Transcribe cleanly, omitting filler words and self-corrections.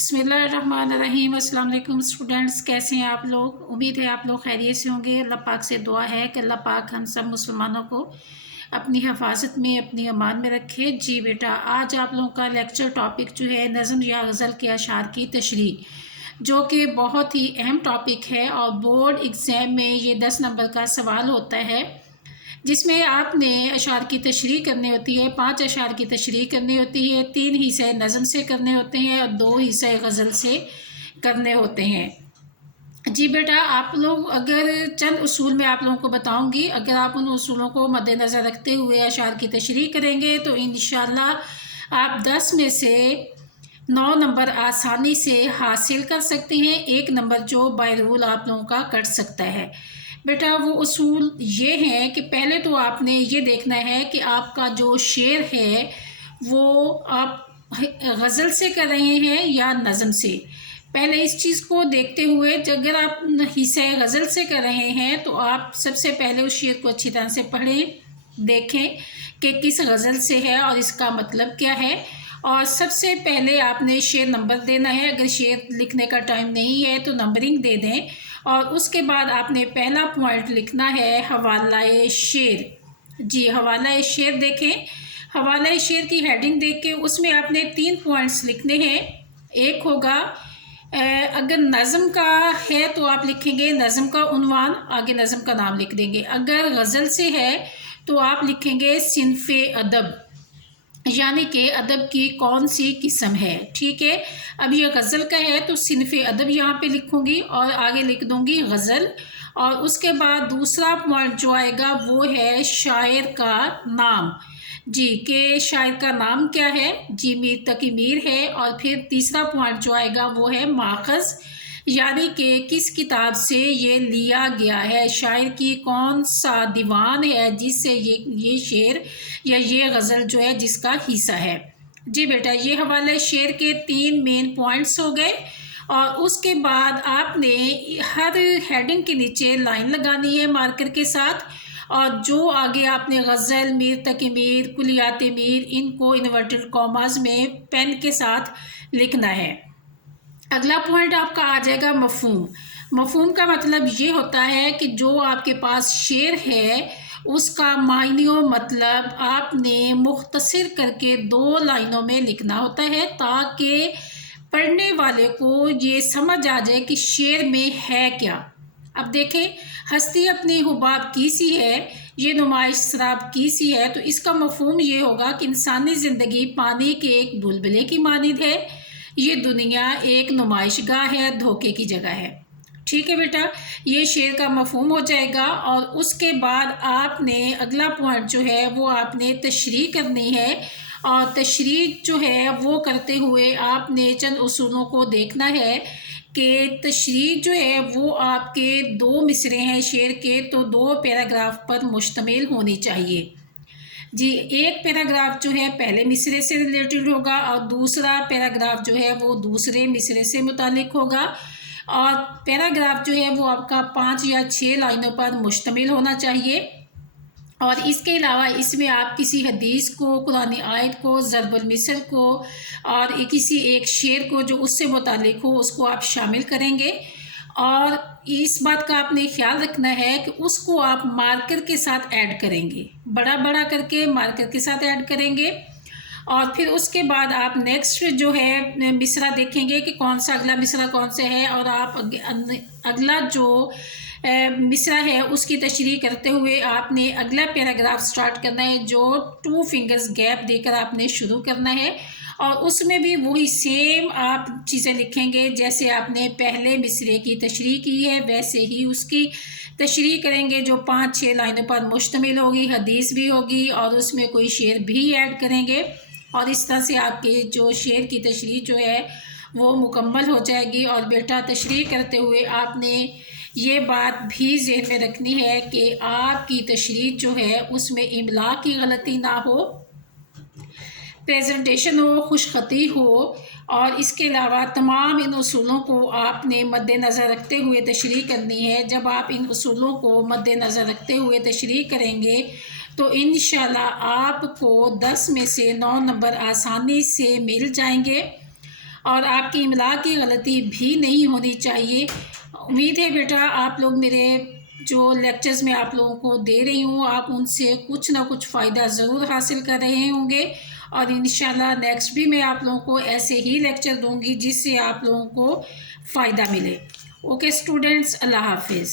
बिस्मिल्लाहिर्रहमानिर्रहीम। अस्सलाम वालेकुम स्टूडेंट्स, कैसे हैं आप लोग। उम्मीद है आप लोग खैरियत से होंगे। अल्लाह पाक से दुआ है कि अल्लाह पाक हम सब मुसलमानों को अपनी हिफाजत में, अपनी अमान में रखे। जी बेटा, आज आप लोगों का लेक्चर टॉपिक जो है नज़म या गज़ल के अशार की तशरीह, जो कि बहुत ही अहम टॉपिक है और बोर्ड एग्ज़ाम में ये 10 नंबर का सवाल होता है, जिसमें आपने अशार की तशरीह करनी होती है। 5 अशार की तशरीह करनी होती है, 3 हिस्से नज़म से करने होते हैं और 2 हिस्से गज़ल से करने होते हैं। जी बेटा, आप लोग अगर चंद उसूल में आप लोगों को बताऊंगी, अगर आप उन उसूलों को मद्देनज़र रखते हुए अशार की तशरीह करेंगे तो इंशाअल्लाह आप 10 में से 9 नंबर आसानी से हासिल कर सकते हैं। 1 नंबर जो बाय रूल आप लोगों का कट सकता है। बेटा, वो उसूल ये हैं कि पहले तो आपने ये देखना है कि आपका जो शेर है वो आप गज़ल से कर रहे हैं या नज़म से। पहले इस चीज़ को देखते हुए, अगर आप हिस्सा गज़ल से कर रहे हैं तो आप सबसे पहले उस शेर को अच्छी तरह से पढ़ें, देखें कि किस गज़ल से है और इसका मतलब क्या है। और सबसे पहले आपने शेर नंबर देना है। अगर शेर लिखने का टाइम नहीं है तो नंबरिंग दे दें। और उसके बाद आपने पहला पॉइंट लिखना है हवाला शेर। जी, हवाला शेर देखें। हवाला शेर की हेडिंग देख के उसमें आपने 3 पॉइंट्स लिखने हैं। एक होगा, अगर नज़म का है तो आप लिखेंगे नज़म का उन्वान, आगे नज़म का नाम लिख देंगे। अगर गज़ल से है तो आप लिखेंगे सिन्फ़े अदब, यानी कि अदब की कौन सी किस्म है। ठीक है, अब ये गज़ल का है तो सिन्फ़े अदब यहाँ पे लिखूँगी और आगे लिख दूँगी गज़ल। और उसके बाद दूसरा पॉइंट जो आएगा वो है शायर का नाम। जी, के शायर का नाम क्या है। जी, मीर तकी मीर है। और फिर तीसरा पॉइंट जो आएगा वो है माखज़, यानी कि किस किताब से ये लिया गया है, शायर की कौन सा दीवान है जिससे ये शेर या ये गज़ल जो है जिसका हिस्सा है। जी बेटा, ये हवाले शेर के 3 मेन पॉइंट्स हो गए। और उसके बाद आपने हर हेडिंग के नीचे लाइन लगानी है मार्कर के साथ, और जो आगे आपने गज़ल, मीर तकी मीर, कुलियात मीर, इनको इन्वर्टेड कॉमास में पेन के साथ लिखना है। अगला पॉइंट आपका आ जाएगा मफ़हूम। मफ़हूम का मतलब ये होता है कि जो आपके पास शेर है उसका मायने मतलब आपने मुख्तसर करके 2 लाइनों में लिखना होता है, ताकि पढ़ने वाले को ये समझ आ जाए कि शेर में है क्या। अब देखें, हस्ती अपनी हुबाब की सी है, ये नुमाइश शराब की सी है, तो इसका मफ़हूम ये होगा कि इंसानी ज़िंदगी पानी के एक बुलबुले की मानिंद है, ये दुनिया एक नुमाइशगाह है, धोखे की जगह है। ठीक है बेटा, ये शेर का मफ़हूम हो जाएगा। और उसके बाद आपने अगला पॉइंट जो है वो आपने तशरीह करनी है। और तशरीह जो है वो करते हुए आपने चंद उसूलों को देखना है कि तशरीह जो है वो आपके 2 मिसरे हैं शेर के, तो 2 पैराग्राफ पर मुश्तमिल होनी चाहिए। जी, एक पैराग्राफ जो है पहले मिसरे से रिलेटेड होगा और दूसरा पैराग्राफ जो है वो दूसरे मिसरे से मुतालिक होगा। और पैराग्राफ जो है वो आपका 5 या 6 लाइनों पर मुश्तमिल होना चाहिए। और इसके अलावा इसमें आप किसी हदीस को, कुरानी आयत को, ज़रबुल मिसल को और किसी एक शेर को जो उससे मुतालिक हो उसको आप शामिल करेंगे। और इस बात का आपने ख्याल रखना है कि उसको आप मार्कर के साथ ऐड करेंगे, बड़ा बड़ा करके मार्कर के साथ ऐड करेंगे। और फिर उसके बाद आप नेक्स्ट जो है मिसरा देखेंगे कि कौन सा अगला मिसरा कौन सा है, और आप अगला जो मिसरा है उसकी तशरीह करते हुए आपने अगला पैराग्राफ स्टार्ट करना है, जो 2 फिंगर्स गैप देकर आपने शुरू करना है। और उसमें भी वही सेम आप चीज़ें लिखेंगे जैसे आपने पहले मिसरे की तशरीह की है, वैसे ही उसकी तशरीह करेंगे, जो 5-6 लाइनों पर मुश्तमिल होगी, हदीस भी होगी और उसमें कोई शेर भी ऐड करेंगे। और इस तरह से आपके जो शेर की तशरीह जो है वो मुकम्मल हो जाएगी। और बेटा, तशरीह करते हुए आपने ये बात भी ज़हन में रखनी है कि आपकी तशरीह जो है उसमें इमला की गलती ना हो, प्रेजेंटेशन हो, खुशखती हो। और इसके अलावा तमाम इन उसूलों को आपने मद्देनज़र रखते हुए तशरीह करनी है। जब आप इन उसूलों को मद्देनज़र रखते हुए तशरीह करेंगे तो इंशाल्लाह आपको 10 में से 9 नंबर आसानी से मिल जाएंगे। اور آپ کی املا کی غلطی بھی نہیں ہونی چاہیے۔ امید ہے بیٹا آپ لوگ میرے جو لیکچرز میں آپ لوگوں کو دے رہی ہوں آپ ان سے کچھ نہ کچھ فائدہ ضرور حاصل کر رہے ہوں گے، اور انشاءاللہ نیکسٹ بھی میں آپ لوگوں کو ایسے ہی لیکچر دوں گی جس سے آپ لوگوں کو فائدہ ملے۔ اوکے اسٹوڈنٹس، اللہ حافظ۔